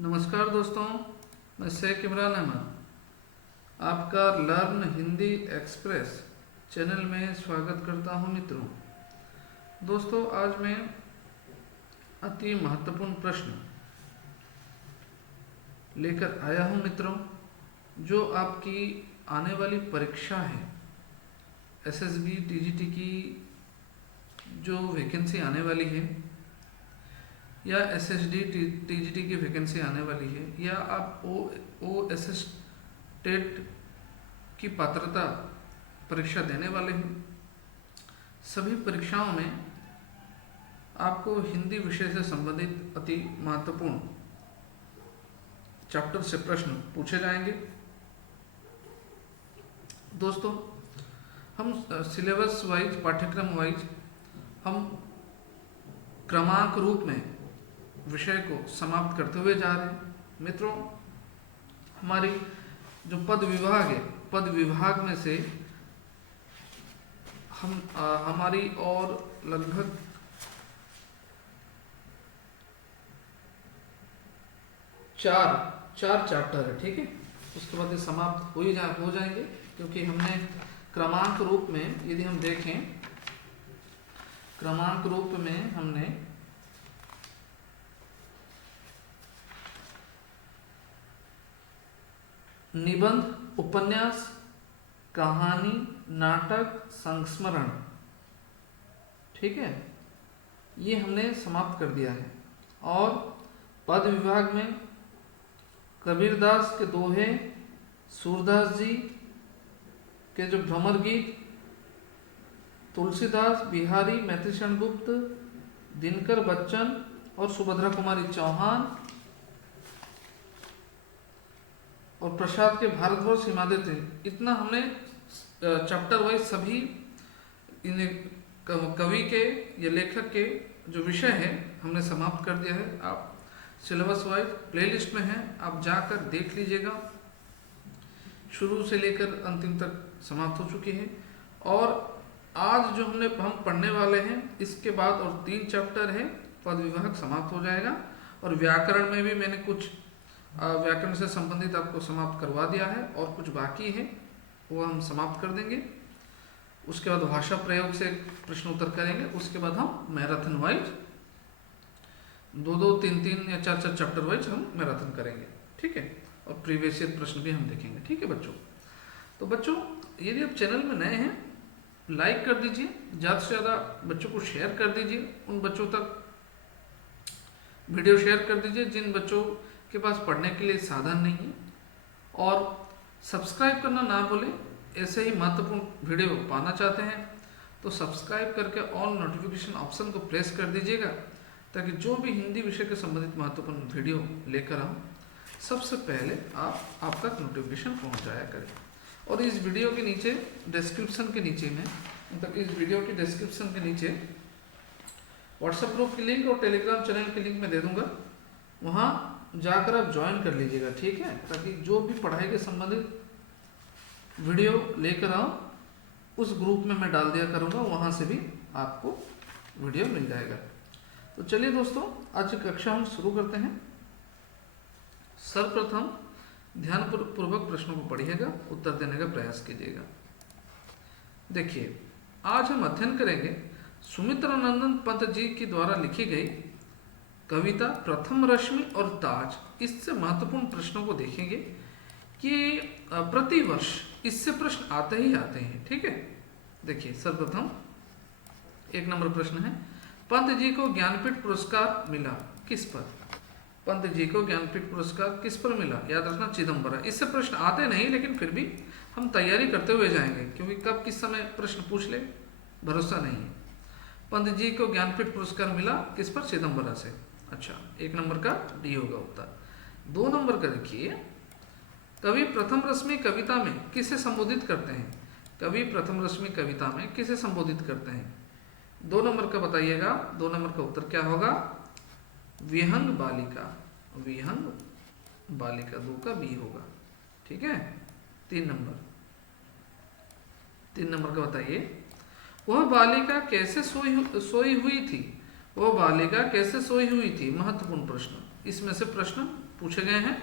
नमस्कार दोस्तों, मैं शेख इमरान अहमद आपका लर्न हिंदी एक्सप्रेस चैनल में स्वागत करता हूं। मित्रों, आज मैं अति महत्वपूर्ण प्रश्न लेकर आया हूं मित्रों, जो आपकी आने वाली परीक्षा है एसएसबी टीजीटी की जो वैकेंसी आने वाली है या एसएसडी टीजीटी की वैकेंसी आने वाली है या आप ओ एस एस टेट की पात्रता परीक्षा देने वाले हैं, सभी परीक्षाओं में आपको हिंदी विषय से संबंधित अति महत्वपूर्ण चैप्टर से प्रश्न पूछे जाएंगे। दोस्तों, हम सिलेबस वाइज, पाठ्यक्रम वाइज हम क्रमांक रूप में विषय को समाप्त करते हुए जा रहे हैं। मित्रों, हमारी जो पद विभाग है, पद विभाग में से हम हमारी और लगभग 4 चैप्टर है, ठीक है। उसके बाद ये समाप्त हो जाएंगे, क्योंकि हमने क्रमांक रूप में, यदि हम देखें क्रमांक रूप में हमने निबंध, उपन्यास, कहानी, नाटक, संस्मरण, ठीक है, ये हमने समाप्त कर दिया है। और पद विभाग में कबीरदास के दोहे, सूरदास जी के जो भ्रमर गीत, तुलसीदास, बिहारी, मैथिलीशरण गुप्त, दिनकर बच्चन और सुभद्रा कुमारी चौहान और प्रसाद के भारतवर्ष हिमाद्री, इतना हमने चैप्टर वाइज सभी कवि के या लेखक के जो विषय है हमने समाप्त कर दिया है। आप सिलेबस वाइज प्लेलिस्ट में हैं, आप जाकर देख लीजिएगा, शुरू से लेकर अंतिम तक समाप्त हो चुकी है। और आज जो हम पढ़ने वाले हैं, इसके बाद और 3 चैप्टर है, पद विभाग समाप्त हो जाएगा। और व्याकरण में भी मैंने कुछ व्याकरण से संबंधित आपको समाप्त करवा दिया है, और कुछ बाकी है वो हम समाप्त कर देंगे। उसके बाद भाषा प्रयोग से प्रश्न उत्तर करेंगे। उसके बाद हम मैराथन वाइज 2-2, 3-3 या 4-4 चैप्टर वाइज हम मैराथन करेंगे, ठीक है। और प्रीवियस ईयर प्रश्न भी हम देखेंगे, ठीक है बच्चों। तो बच्चों, यदि आप चैनल में नए हैं, लाइक कर दीजिए, ज़्यादा से ज़्यादा बच्चों को शेयर कर दीजिए, उन बच्चों तक वीडियो शेयर कर दीजिए जिन बच्चों के पास पढ़ने के लिए साधन नहीं है। और सब्सक्राइब करना ना भूलें, ऐसे ही महत्वपूर्ण वीडियो पाना चाहते हैं तो सब्सक्राइब करके ऑल नोटिफिकेशन ऑप्शन को प्रेस कर दीजिएगा, ताकि जो भी हिंदी विषय के संबंधित महत्वपूर्ण वीडियो लेकर आऊँ, सबसे पहले आप तक नोटिफिकेशन पहुँच जाया करें। और इस वीडियो के नीचे डिस्क्रिप्शन के नीचे में, मतलब इस वीडियो की डिस्क्रिप्शन के नीचे व्हाट्सएप ग्रुप की लिंक और टेलीग्राम चैनल की लिंक मैं दे दूंगा, वहाँ जाकर आप ज्वाइन कर लीजिएगा, ठीक है, ताकि जो भी पढ़ाई के संबंधित वीडियो लेकर आऊँ उस ग्रुप में मैं डाल दिया करूँगा, वहाँ से भी आपको वीडियो मिल जाएगा। तो चलिए दोस्तों, आज की कक्षा हम शुरू करते हैं। सर्वप्रथम ध्यानपूर्वक प्रश्नों को पढ़िएगा, उत्तर देने का प्रयास कीजिएगा। देखिए, आज हम अध्ययन करेंगे सुमित्रानंदन पंत जी के द्वारा लिखी गई कविता प्रथम रश्मि और ताज। इससे महत्वपूर्ण प्रश्नों को देखेंगे कि प्रतिवर्ष इससे प्रश्न आते ही आते हैं, ठीक है। देखिए, सर्वप्रथम 1 नंबर प्रश्न है, पंत जी को ज्ञानपीठ पुरस्कार मिला किस पर? पंत जी को ज्ञानपीठ पुरस्कार किस पर मिला? याद रखना, चिदम्बरा। इससे प्रश्न आते नहीं, लेकिन फिर भी हम तैयारी करते हुए जाएंगे, क्योंकि कब किस समय प्रश्न पूछ ले भरोसा नहीं है। पंत जी को ज्ञानपीठ पुरस्कार मिला किस पर? चिदम्बरा से। अच्छा, 1 नंबर का डी होगा उत्तर। 2 नंबर का देखिए, कवि प्रथम रश्मि कविता में किसे संबोधित करते हैं? कवि प्रथम रश्मि कविता में किसे संबोधित करते हैं? 2 नंबर का बताइएगा। 2 नंबर का उत्तर क्या होगा? विहंग बालिका। विहंग बालिका, 2 का बी होगा, ठीक है। 3 नंबर का बताइए, वह बालिका कैसे सोई हुई थी? वह बालिका कैसे सोई हुई थी? महत्वपूर्ण प्रश्न, इसमें से प्रश्न पूछे गए हैं,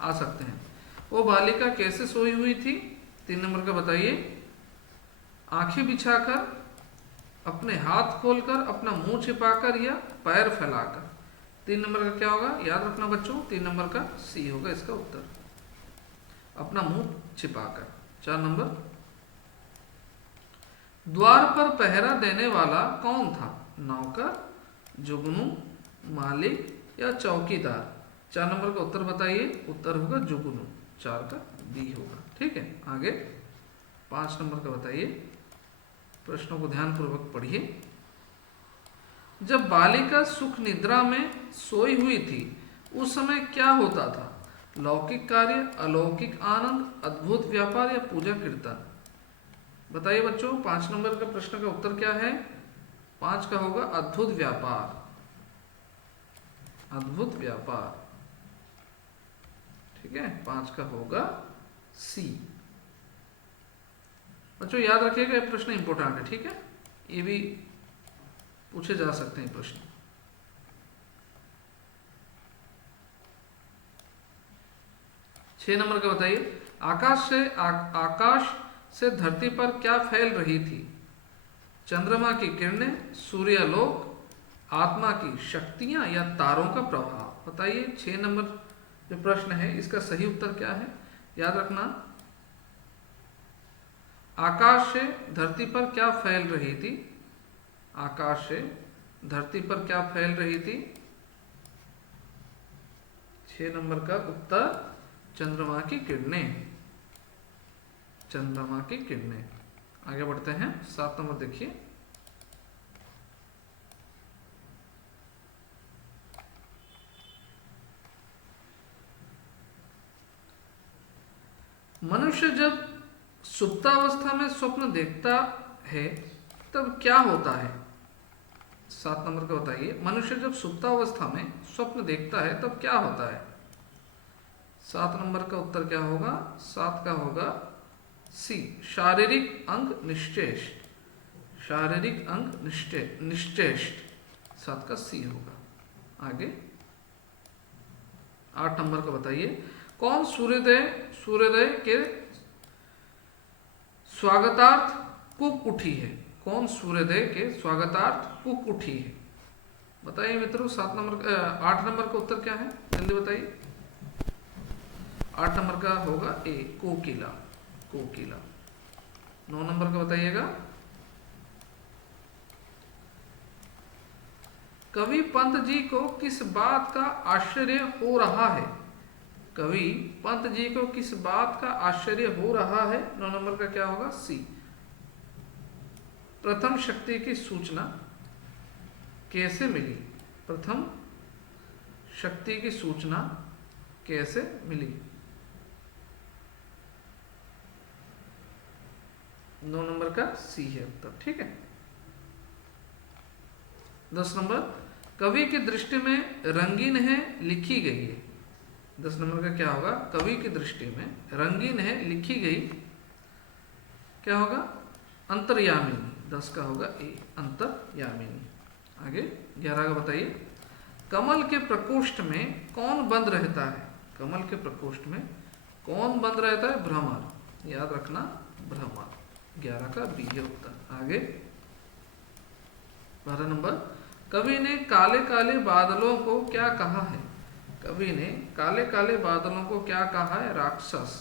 आ सकते हैं। वो बालिका कैसे सोई हुई थी? 3 नंबर का बताइए। आंखें बिछाकर, अपने हाथ खोलकर, अपना मुंह छिपाकर या पैर फैलाकर। 3 नंबर का क्या होगा, याद रखना बच्चों, 3 नंबर का सी होगा इसका उत्तर, अपना मुंह छिपाकर। 4 नंबर, द्वार पर पहरा देने वाला कौन था? नौकर, जुगनू, मालिक या चौकीदार। 4 नंबर का उत्तर बताइए। उत्तर होगा जुगनू, 4 का बी होगा। ठीक है, आगे 5 नंबर का बताइए। प्रश्नों को ध्यानपूर्वक पढ़िए। जब बालिका सुख निद्रा में सोई हुई थी उस समय क्या होता था? लौकिक कार्य, अलौकिक आनंद, अद्भुत व्यापार या पूजा कीर्तन। बताइए बच्चों, 5 नंबर का प्रश्न का उत्तर क्या है? 5 का होगा अद्भुत व्यापार, अद्भुत व्यापार। ठीक है, 5 का होगा सी। बच्चों याद रखिएगा, ये प्रश्न इंपोर्टेंट है। ठीक है, ये भी पूछे जा सकते हैं प्रश्न। 6 नंबर का बताइए। आकाश से धरती पर क्या फैल रही थी? चंद्रमा की किरणें, सूर्यालोक, आत्मा की शक्तियां या तारों का प्रभाव। बताइए 6 नंबर जो प्रश्न है इसका सही उत्तर क्या है? याद रखना, आकाश से धरती पर क्या फैल रही थी? आकाश से धरती पर क्या फैल रही थी? 6 नंबर का उत्तर चंद्रमा की किरणें, चंद्रमा की किरणें। आगे बढ़ते हैं, 7 नंबर देखिए। मनुष्य जब सुप्तावस्था में स्वप्न देखता है तब क्या होता है? 7 नंबर का बताइए। मनुष्य जब सुप्तावस्था में स्वप्न देखता है तब क्या होता है? 7 नंबर का उत्तर क्या होगा? 7 का होगा सी, शारीरिक अंग निश्चेष्ट, शारीरिक अंग निश्चेष्ट। 7 का सी होगा। आगे 8 नंबर का बताइए। कौन सूर्योदय के स्वागतार्थ कूक उठी है? कौन सूर्योदय के स्वागतार्थ कूक उठी है? बताइए मित्रों, 8 नंबर का उत्तर क्या है? जल्दी बताइए। 8 नंबर का होगा ए, कोकिला, कोकिला। 9 नंबर का बताइएगा। कवि पंत जी को किस बात का आश्चर्य हो रहा है? कवि पंत जी को किस बात का आश्चर्य हो रहा है? 9 नंबर का क्या होगा? सी, प्रथम शक्ति की सूचना कैसे मिली? प्रथम शक्ति की सूचना कैसे मिली? 9 नंबर का सी है उत्तर। ठीक है, 10 नंबर, कवि की दृष्टि में रंगीन है लिखी गई है। 10 नंबर का क्या होगा? कवि की दृष्टि में रंगीन है लिखी गई क्या होगा? अंतर्यामिनी। 10 का होगा ए, अंतर्यामिनी। आगे 11 का बताइए। कमल के प्रकोष्ठ में कौन बंद रहता है? कमल के प्रकोष्ठ में कौन बंद रहता है? भ्रमर। याद रखना, भ्रमर। 11 का बी है उत्तर। आगे 12 नंबर, कवि ने काले काले बादलों को क्या कहा है? कवि ने काले काले बादलों को क्या कहा है? राक्षस।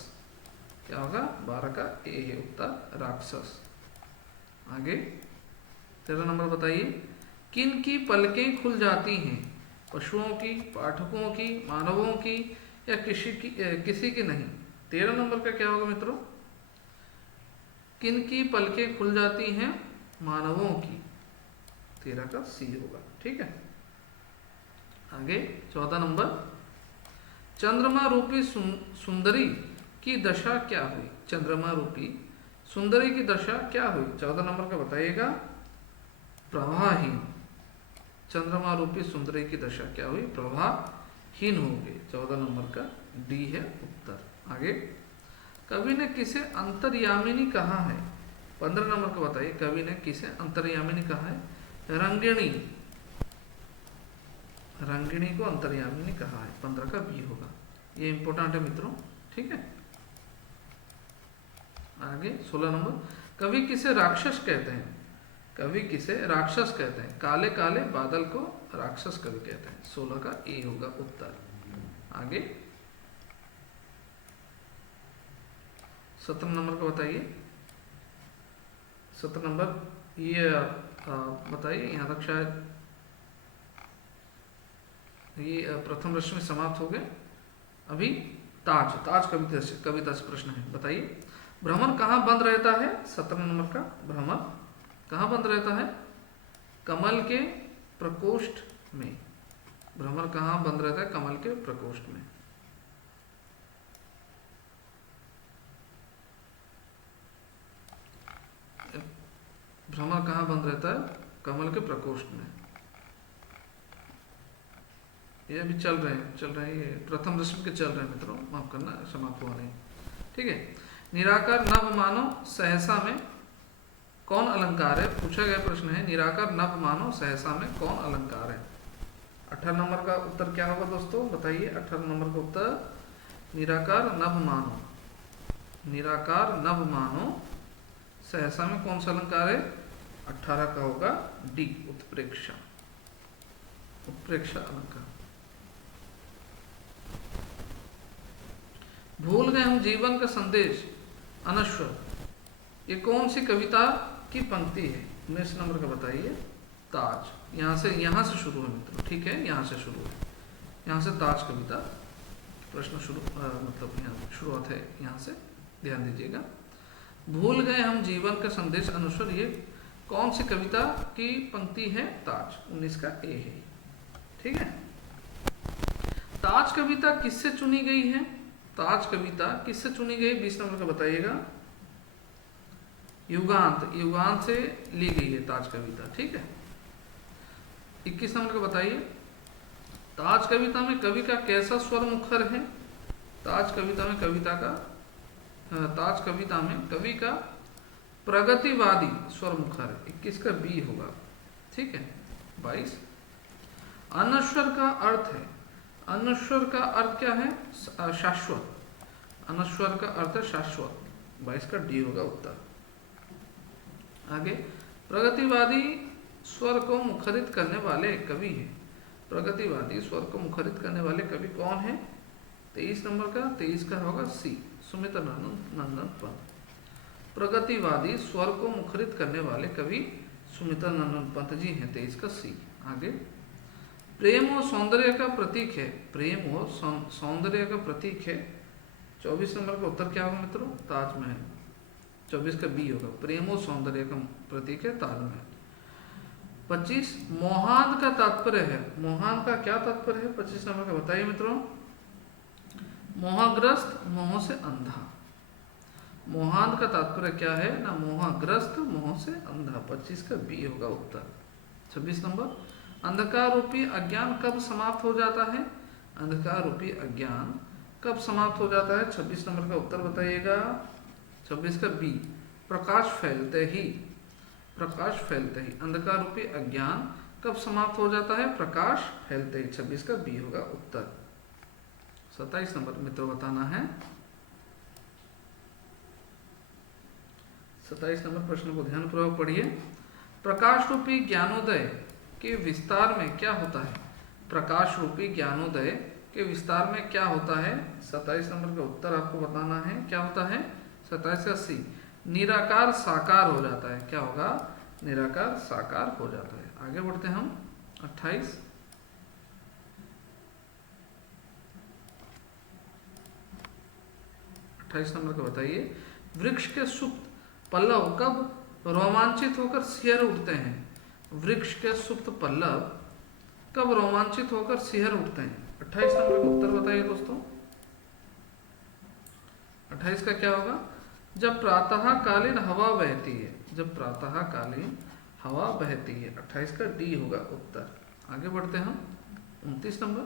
क्या होगा? 12 का ए है उत्तर, राक्षस। आगे 13 नंबर बताइए। किन की पलकें खुल जाती हैं? पशुओं की, पाठकों की, मानवों की या किसी की नहीं? 13 नंबर का क्या होगा मित्रों? किन की पलकें खुल जाती हैं? मानवों की। 13 का सी होगा। ठीक है, आगे 14 नंबर, चंद्रमा रूपी सुंदरी की दशा क्या हुई? चंद्रमा रूपी सुंदरी की दशा क्या हुई? 14 नंबर का बताइएगा। प्रवाहहीन। चंद्रमा रूपी सुंदरी की दशा क्या हुई? प्रवाहहीन हो गई। 14 नंबर का डी है उत्तर। आगे, कवि ने किसे अंतर्यामिनी कहा है? 15 नंबर का बताइए। कवि ने किसे अंतर्यामिनी कहा है? रंगिणी। रंगिणी को अंतर्यामिनी कहा है, 15 का बी होगा। ये इंपॉर्टेंट है मित्रों, ठीक है। आगे 16 नंबर, कवि किसे राक्षस कहते हैं? कवि किसे राक्षस कहते हैं? काले काले बादल को राक्षस कवि कहते हैं। 16 का ए होगा उत्तर। आगे 17 नंबर का बताइए। 17 नंबर ये बताइए, यहाँ तक शायद ये प्रथम रश्मि समाप्त हो गए। अभी ताज, ताज कविता से प्रश्न है, बताइए। भ्रमर कहाँ बंद रहता है? 17 नंबर का भ्रमर कहाँ बंद रहता है? कमल के प्रकोष्ठ में। भ्रमर कहाँ बंद रहता है? कमल के प्रकोष्ठ में। भ्रमर कहाँ बंद रहता है? कमल के प्रकोष्ठ में। ये अभी चल रहे हैं ये प्रथम रश्मि के चल रहे हैं मित्रों, माफ करना, समाप्त हो रहे हैं, ठीक है। निराकार नव मानो सहसा में कौन अलंकार है? पूछा गया प्रश्न है, निराकार नव मानो सहसा में कौन अलंकार है? 18 नंबर का उत्तर क्या होगा दोस्तों, बताइए। 18 नंबर का उत्तर निराकार नव मानो, निराकार नव मानो सहसा में कौन सा अलंकार है? 18 का होगा डी, उत्प्रेक्षा, उत्प्रेक्षा अलंकार। भूल गए हम जीवन का संदेश अनश्वर, ये कौन सी कविता की पंक्ति है? 19 नंबर का बताइए। ताज, यहाँ से शुरू है मित्रों, ठीक है, यहाँ से शुरू है, यहाँ से ताज कविता प्रश्न शुरू, मतलब यहाँ शुरुआत है, यहाँ से ध्यान दीजिएगा। भूल गए हम जीवन का संदेश अनुस्वर, ये कौन सी कविता की पंक्ति है? ताज, 19 का ए है, ठीक है। ताज कविता किससे चुनी गई है? ताज कविता किससे चुनी गई? 20 नंबर का बताइएगा। युगांत, युगांत से ली गई है ताज कविता, ठीक है। 21 नंबर का बताइए। ताज कविता में कवि का कैसा स्वर मुखर है? ताज कविता में ताज कविता में कवि का प्रगतिवादी स्वर मुखर है, 21 का बी होगा, ठीक है। 22 अनश्वर का अर्थ है, अनश्वर का अर्थ क्या है? शाश्वत, अनश्वर का अर्थ है शाश्वत, 22 का डी होगा उत्तर। आगे प्रगतिवादी स्वर को मुखरित करने वाले कवि हैं, प्रगतिवादी स्वर को मुखरित करने वाले कवि कौन है? 23 नंबर का, 23 का होगा सी, सुमित्रानंदन पंत। प्रगतिवादी स्वर को मुखरित करने वाले कवि सुमित्रानंदन पंत जी हैं, 23 का सी। आगे प्रेम और सौंदर्य का प्रतीक है, प्रेम और सौंदर्य का प्रतीक है, 24 नंबर का उत्तर क्या होगा मित्रों? ताजमहल, 24 का बी होगा, प्रेम और सौंदर्य का प्रतीक है ताजमहल। 25 मोहान का तात्पर्य है, मोहान का क्या तात्पर्य है? 25 नंबर का बताइए मित्रों। मोहग्रस्त, मोह से अंधा, मोहान का तात्पर्य क्या है ना? मोहग्रस्त, मोह से अंधा, 25 का बी होगा उत्तर। 26 नंबर अंधकार रूपी अज्ञान कब समाप्त हो जाता है? अंधकार रूपी अज्ञान कब समाप्त हो जाता है? 26 नंबर का उत्तर बताइएगा। 26 का बी, प्रकाश फैलते ही, प्रकाश फैलते ही अंधकार रूपी अज्ञान कब समाप्त हो जाता है? प्रकाश फैलते ही, 26 का बी होगा उत्तर। 27 नंबर मित्रों बताना है। 27 नंबर प्रश्न को ध्यानपूर्वक पढ़िए। प्रकाश रूपी ज्ञानोदय के विस्तार में क्या होता है? प्रकाश रूपी ज्ञानोदय के विस्तार में क्या होता है? 27 नंबर का उत्तर आपको बताना है, क्या होता है? 27 का सी, निराकार साकार हो जाता है, क्या होगा? निराकार साकार हो जाता है। आगे बढ़ते हैं हम। 28 नंबर का बताइए। वृक्ष के सुप्त पल्लव कब रोमांचित होकर सिहर उठते हैं? वृक्ष के सुप्त पल्लव कब रोमांचित होकर सिहर उठते हैं? 28 नंबर का उत्तर बताइए दोस्तों। 28 का क्या होगा? जब प्रातःकालीन हवा बहती है, जब प्रातःकालीन हवा बहती है, 28 का डी होगा उत्तर। आगे बढ़ते हैं हम। 29 नंबर,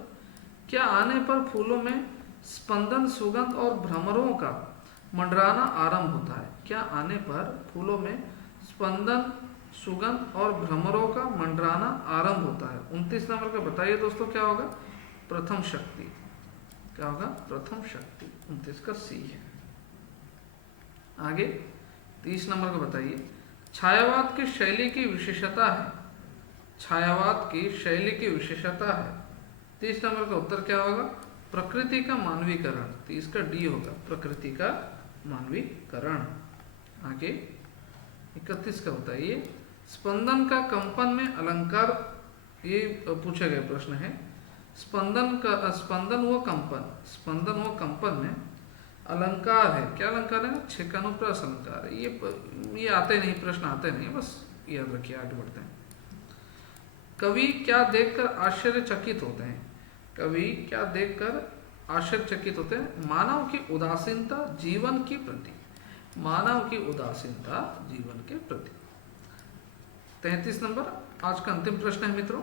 क्या आने पर फूलों में स्पंदन, सुगंध और भ्रमरों का मंडराना आरंभ होता है? क्या आने पर फूलों में स्पंदन, सुगंध और भ्रमरों का मंडराना आरंभ होता है। 29 नंबर का बताइए दोस्तों क्या होगा? प्रथम शक्ति। क्या होगा? प्रथम शक्ति। 29 का सी है। आगे 30 नंबर का बताइए, छायावाद की शैली की विशेषता है। छायावाद की शैली की विशेषता है। 30 नंबर का उत्तर क्या होगा? प्रकृति का मानवीकरण। 30 का डी होगा, प्रकृति का मानवीकरण। आगे 31 का बताइए, स्पंदन का कंपन में अलंकार, ये पूछा गया प्रश्न है। स्पंदन व कंपन में अलंकार है। क्या अलंकार है? छेकानुप्रास अलंकार है। ये आते नहीं, प्रश्न आते नहीं, बस याद रखिए। आगे बढ़ते हैं। कवि क्या देखकर आश्चर्यचकित होते हैं? कवि क्या देखकर आश्चर्यचकित होते हैं? मानव की उदासीनता जीवन के प्रति। मानव की उदासीनता जीवन के प्रति। 33 नंबर आज का अंतिम प्रश्न है मित्रों,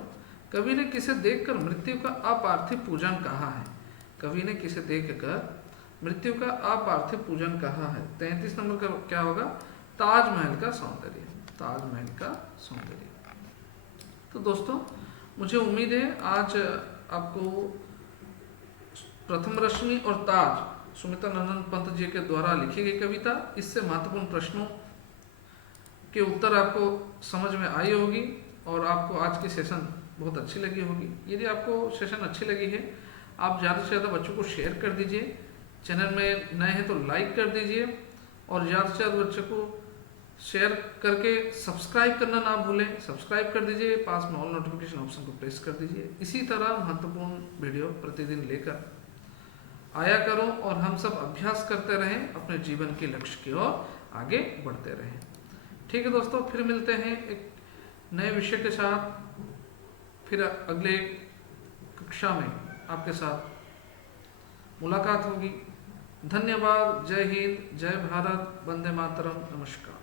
कवि ने किसे देखकर मृत्यु का अपार्थिव पूजन कहा है? कवि ने किसे देखकर मृत्यु का अपार्थिव पूजन कहा है? 33 नंबर का क्या होगा? ताजमहल का सौंदर्य। ताजमहल का सौंदर्य। तो दोस्तों मुझे उम्मीद है आज आपको प्रथम रश्मि और ताज सुमित्रा नंदन पंत जी के द्वारा लिखी गई कविता, इससे महत्वपूर्ण प्रश्नों के उत्तर आपको समझ में आई होगी और आपको आज की सेशन बहुत अच्छी लगी होगी। यदि आपको सेशन अच्छी लगी है, आप ज़्यादा से ज़्यादा बच्चों को शेयर कर दीजिए। चैनल में नए हैं तो लाइक कर दीजिए और ज़्यादा से ज़्यादा बच्चों को शेयर करके सब्सक्राइब करना ना भूलें। सब्सक्राइब कर दीजिए, पास में ऑल नोटिफिकेशन ऑप्शन को प्रेस कर दीजिए। इसी तरह महत्वपूर्ण वीडियो प्रतिदिन लेकर आया करो और हम सब अभ्यास करते रहें, अपने जीवन के लक्ष्य की ओर आगे बढ़ते रहें। ठीक है दोस्तों, फिर मिलते हैं एक नए विषय के साथ, फिर अगले कक्षा में आपके साथ मुलाकात होगी। धन्यवाद। जय हिंद, जय भारत, वंदे मातरम, नमस्कार।